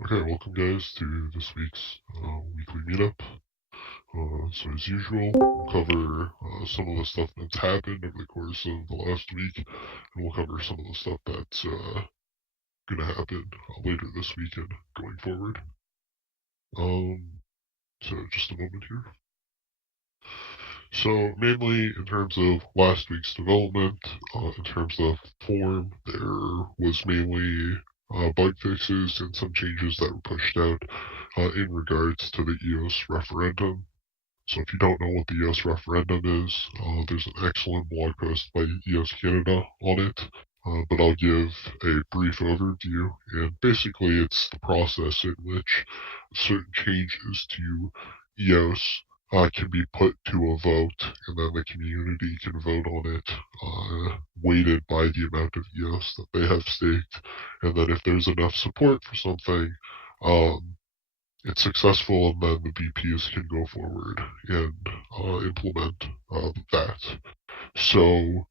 Okay, welcome guys to this week's weekly meetup. So as usual, we'll cover some of the stuff that's happened over the course of the last week, and we'll cover some of the stuff that's going to happen later this weekend going forward. So just a moment here. So mainly in terms of last week's development, in terms of form, there was mainly bug fixes and some changes that were pushed out in regards to the EOS referendum. So if you don't know what the EOS referendum is, there's an excellent blog post by EOS Canada on it, but I'll give a brief overview. And basically, it's the process in which certain changes to EOS can be put to a vote, and then the community can vote on it, weighted by the amount of EOS that they have staked. And then if there's enough support for something, um, it's successful, and then the BPs can go forward and implement that. So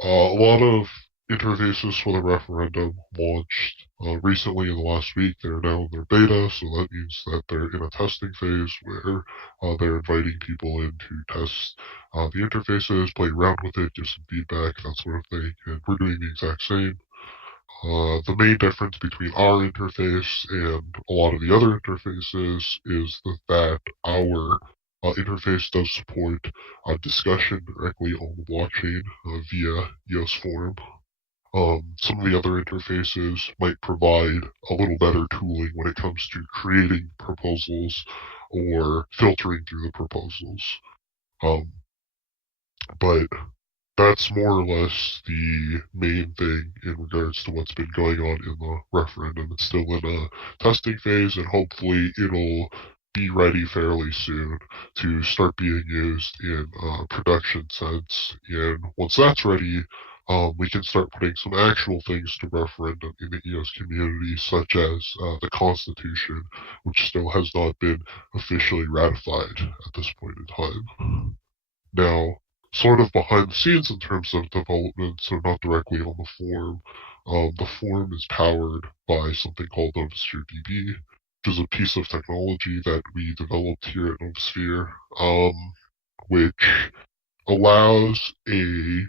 a lot of interfaces for the referendum launched recently in the last week. They're now in their beta, so that means that they're in a testing phase where they're inviting people in to test the interfaces, play around with it, give some feedback, that sort of thing. And we're doing the exact same. The main difference between our interface and a lot of the other interfaces is that our interface does support discussion directly on the blockchain via EOS form. Some of the other interfaces might provide a little better tooling when it comes to creating proposals or filtering through the proposals. Um, but that's more or less the main thing in regards to what's been going on in the referendum. It's still in a testing phase, and hopefully it'll be ready fairly soon to start being used in production sense. And once that's ready, we can start putting some actual things to referendum in the EOS community, such as the Constitution, which still has not been officially ratified at this point in time. Now, sort of behind the scenes in terms of development, so not directly on the form is powered by something called Novusphere DB, which is a piece of technology that we developed here at Novusphere, which allows a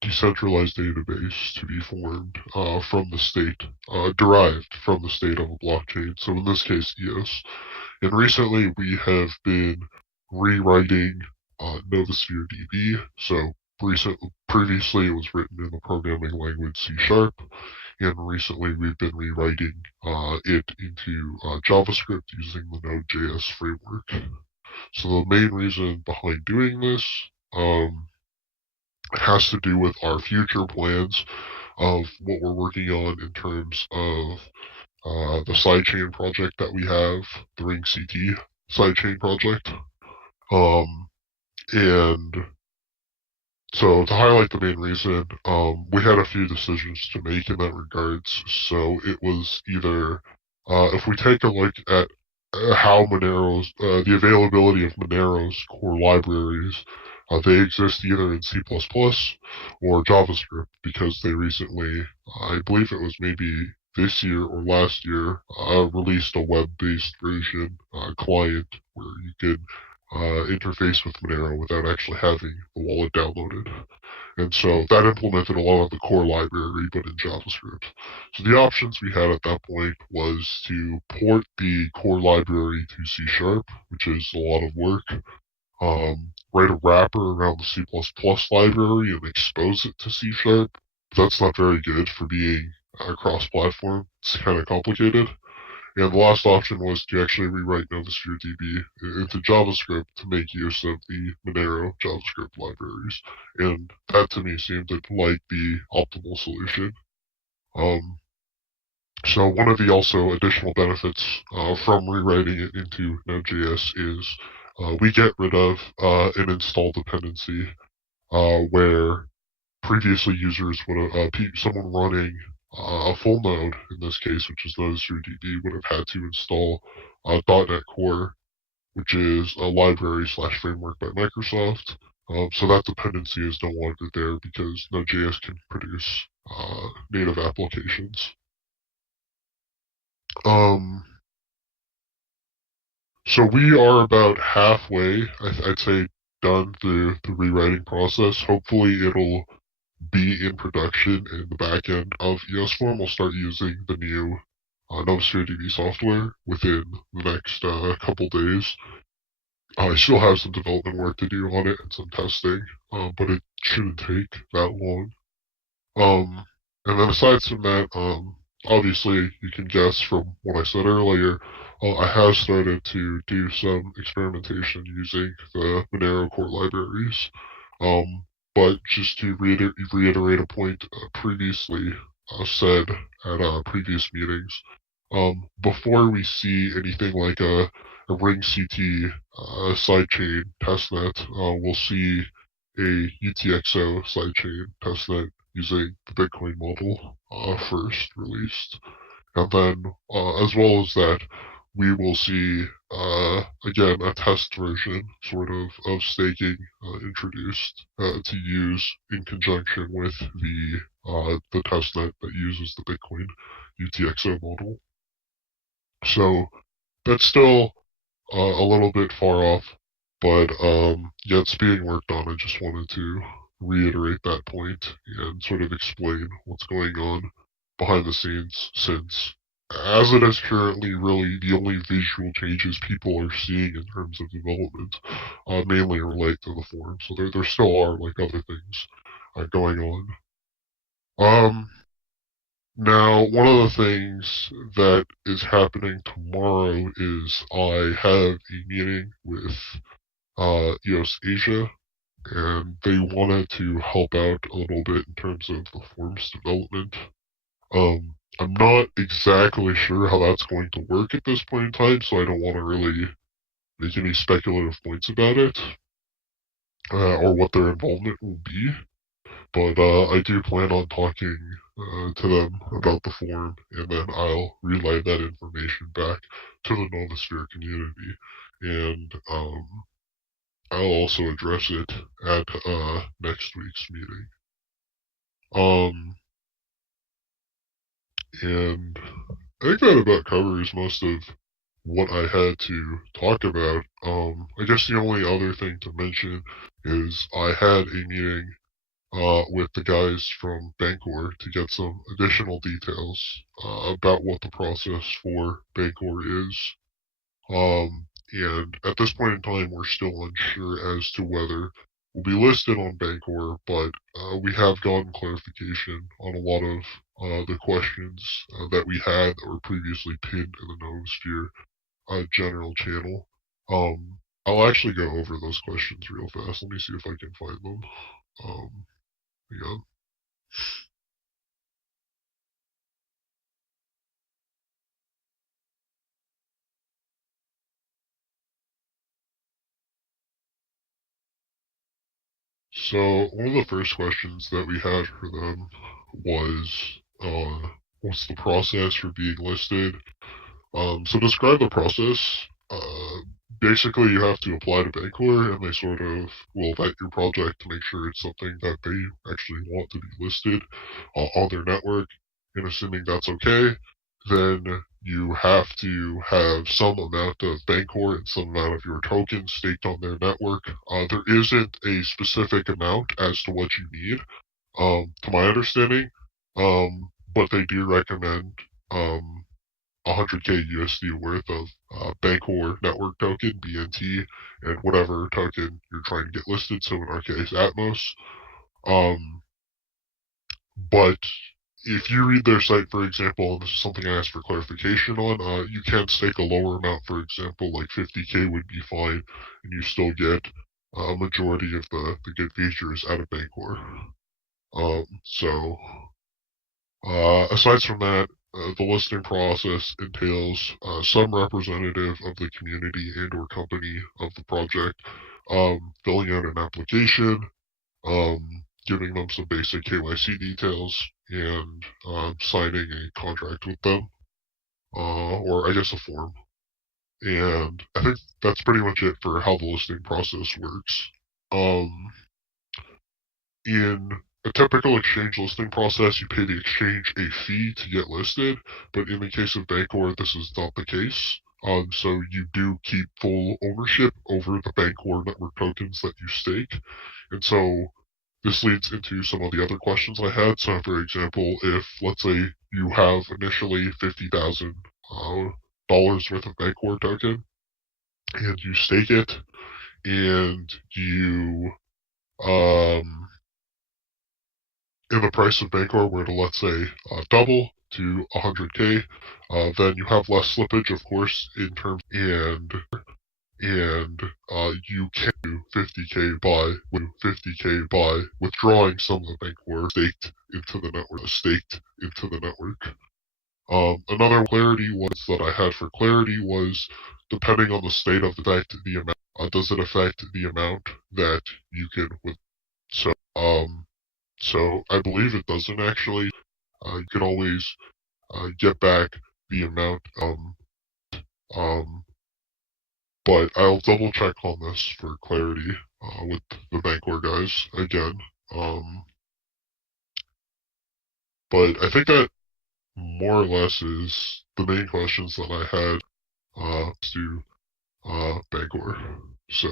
decentralized database to be formed from the state, derived from the state of a blockchain, so in this case EOS. And recently we have been rewriting Novusphere DB. So previously it was written in the programming language C Sharp, and recently we've been rewriting it into JavaScript using the Node.js framework. So the main reason behind doing this has to do with our future plans of what we're working on in terms of the sidechain project that we have, the Ring CT sidechain project. And so to highlight the main reason, we had a few decisions to make in that regards. So it was either, if we take a look at how Monero's, the availability of Monero's core libraries, they exist either in C++ or JavaScript, because they recently, I believe it was maybe this year or last year, released a web-based version client where you could interface with Monero without actually having the wallet downloaded. And so that implemented a lot of the core library, but in JavaScript. So the options we had at that point was to port the core library to C Sharp, which is a lot of work, write a wrapper around the C++ library and expose it to C Sharp. That's not very good for being cross-platform. It's kind of complicated. And the last option was to actually rewrite Novusphere DB into JavaScript to make use of the Monero JavaScript libraries. And that to me seemed like the optimal solution. Um, so one of the also additional benefits from rewriting it into Node.js is we get rid of an install dependency where previously users would have, someone running a full node, in this case, which is Novusphere DB, would have had to install .NET Core, which is a library slash framework by Microsoft. So that dependency is no longer there because Node.js can produce native applications. So we are about halfway, I'd say, done through the rewriting process. Hopefully it'll be in production in the back end of ESForm. We'll start using the new Novusphere DB software within the next couple days. I still have some development work to do on it and some testing, but it shouldn't take that long. Um, and then aside from that, obviously you can guess from what I said earlier, I have started to do some experimentation using the Monero core libraries. Um, but just to reiterate a point previously said at previous meetings, before we see anything like a ring CT sidechain testnet, we'll see a UTXO sidechain testnet using the Bitcoin model first released. And then, as well as that, we will see, again, a test version, sort of staking introduced to use in conjunction with the testnet that uses the Bitcoin UTXO model. So that's still a little bit far off, but yeah, it's being worked on. I just wanted to reiterate that point and sort of explain what's going on behind the scenes, since as it is currently really the only visual changes people are seeing in terms of development mainly relate to the forum. So there still are like other things going on. Um, Now, one of the things that is happening tomorrow is I have a meeting with EOS Asia, and they wanted to help out a little bit in terms of the forum's development. I'm not exactly sure how that's going to work at this point in time, so I don't want to really make any speculative points about it, or what their involvement will be. But I do plan on talking to them about the forum, and then I'll relay that information back to the Novusphere community, and I'll also address it at next week's meeting. And I think that about covers most of what I had to talk about. I guess the only other thing to mention is I had a meeting with the guys from Bancor to get some additional details about what the process for Bancor is. And at this point in time, we're still unsure as to whether we'll be listed on Bancor, but we have gotten clarification on a lot of the questions that we had that were previously pinned in the Novusphere general channel. I'll actually go over those questions real fast. Let me see if I can find them. Yeah. So one of the first questions that we had for them was, what's the process for being listed? So describe the process. Basically, you have to apply to Bancor, and they sort of will vet your project to make sure it's something that they actually want to be listed on their network. And assuming that's okay, then you have to have some amount of Bancor and some amount of your tokens staked on their network. There isn't a specific amount as to what you need, to my understanding, but they do recommend 100k USD worth of Bancor network token, BNT, and whatever token you're trying to get listed. So in our case, Atmos. Um, but if you read their site, for example, and this is something I asked for clarification on, you can stake a lower amount, for example, like 50k would be fine, and you still get a majority of the good features out of Bancor. So, aside from that, the listing process entails some representative of the community and or company of the project filling out an application, giving them some basic KYC details, and signing a contract with them, or I guess a form. And I think that's pretty much it for how the listing process works. Um, in a typical exchange listing process, you pay the exchange a fee to get listed, but in the case of Bancor, this is not the case. So you do keep full ownership over the Bancor network tokens that you stake. And so this leads into some of the other questions I had. So, for example, if, let's say, you have initially $50,000 worth of Bancor token, and you stake it, and you, and the price of Bancor were to, let's say, double to 100K, then you have less slippage, of course, in terms, and you can do 50K by withdrawing some of the Bancor staked into the network. Another clarity was that I had for clarity was, depending on the state of the effect, the amount, does it affect the amount that you can with, so I believe it doesn't actually. You can always get back the amount, but I'll double check on this for clarity with the Bancor guys again. But I think that more or less is the main questions that I had to Bancor. So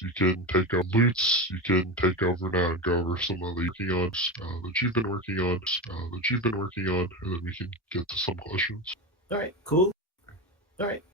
you can take over Loots, you can take over now and go over some of the working on that you've been working on, and then we can get to some questions. All right, cool. All right.